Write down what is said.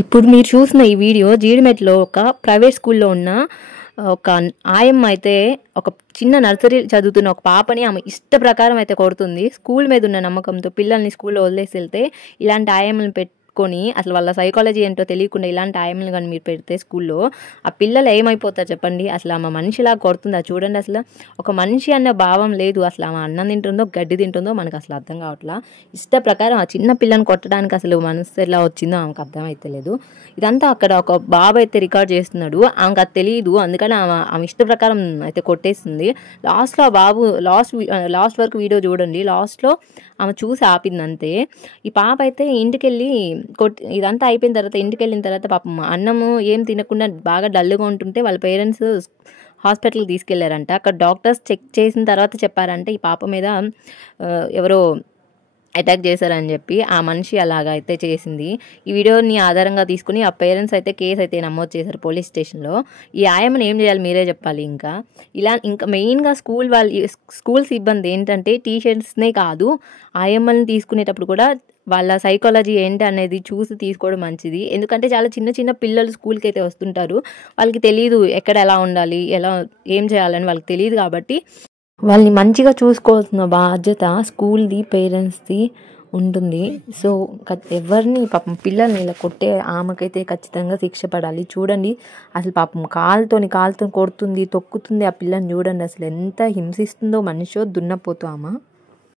ఇప్పుడు మీరు చూసిన ఈ వీడియో జీడిమెట్లో ఒక ప్రైవేట్ స్కూల్లో ఉన్న ఒక ఆయమ్మ అయితే ఒక చిన్న నర్సరీ చదువుతున్న ఒక పాపని ఆమె ఇష్ట ప్రకారం అయితే కొడుతుంది. స్కూల్ మీద ఉన్న నమ్మకంతో పిల్లల్ని స్కూల్లో వదిలేసి వెళ్తే ఇలాంటి ఆయమ్మలను పెట్టుకొని అసలు వాళ్ళ సైకాలజీ ఏంటో తెలియకుండా ఇలాంటి ఆయమ్మలు కానీ మీరు పెడితే స్కూల్లో ఆ పిల్లలు ఏమైపోతారు చెప్పండి. అసలు ఆమె మనిషిలాగా కొడుతుందా చూడండి. అసలు ఒక మనిషి అన్న భావం లేదు. అసలు ఆమె అన్నం తింటుందో గడ్డి తింటుందో మనకు అసలు అర్థం కావట్లా. ఇష్ట ప్రకారం ఆ చిన్న పిల్లని కొట్టడానికి అసలు మనసు ఎలా వచ్చిందో ఆమెకు అర్థం అయితే లేదు. ఇదంతా అక్కడ ఒక బాబు అయితే రికార్డ్ చేస్తున్నాడు. ఆమెకు అది తెలియదు, అందుకని ఆమె ఇష్ట ప్రకారం అయితే కొట్టేస్తుంది. లాస్ట్లో ఆ బాబు లాస్ట్ వరకు వీడియో చూడండి. లాస్ట్లో ఆమె చూసి ఆపింది అంతే. ఈ పాప అయితే ఇంటికెళ్ళి ఇదంతా అయిపోయిన తర్వాత ఇంటికి వెళ్ళిన తర్వాత పాపం అన్నము ఏం తినకుండా బాగా డల్గా ఉంటుంటే వాళ్ళ పేరెంట్స్ హాస్పిటల్కి తీసుకెళ్లారంట. అక్కడ డాక్టర్స్ చెక్ చేసిన తర్వాత చెప్పారంటే ఈ పాప మీద ఎవరో అటాక్ చేశారని చెప్పి. ఆ మనిషి అలాగా అయితే చేసింది. ఈ వీడియోని ఆధారంగా తీసుకుని ఆ పేరెంట్స్ అయితే కేసు అయితే నమోదు చేశారు పోలీస్ స్టేషన్లో. ఈ ఆయమ్మని ఏం చేయాలి మీరే చెప్పాలి. ఇంకా మెయిన్గా స్కూల్ సిబ్బంది ఏంటంటే టీచర్స్నే కాదు, ఆయమ్మల్ని తీసుకునేటప్పుడు కూడా వాళ్ళ సైకాలజీ ఏంటి అనేది చూసి తీసుకోవడం మంచిది. ఎందుకంటే చాలా చిన్న చిన్న పిల్లలు స్కూల్కి అయితే వస్తుంటారు. వాళ్ళకి తెలియదు ఎక్కడ ఎలా ఉండాలి, ఏం చేయాలని వాళ్ళకి తెలియదు. కాబట్టి వాళ్ళని మంచిగా చూసుకోవాల్సిన బాధ్యత స్కూల్ది, పేరెంట్స్ది ఉంటుంది. సో ఎవరిని పాపం పిల్లల్ని ఇలా కొట్టే ఆమెకైతే ఖచ్చితంగా శిక్ష పడాలి. చూడండి అసలు పాపం కాలుతో కొడుతుంది, తొక్కుతుంది ఆ పిల్లని. చూడండి అసలు ఎంత హింసిస్తుందో. మనిషో దున్నపోతూ ఆమె.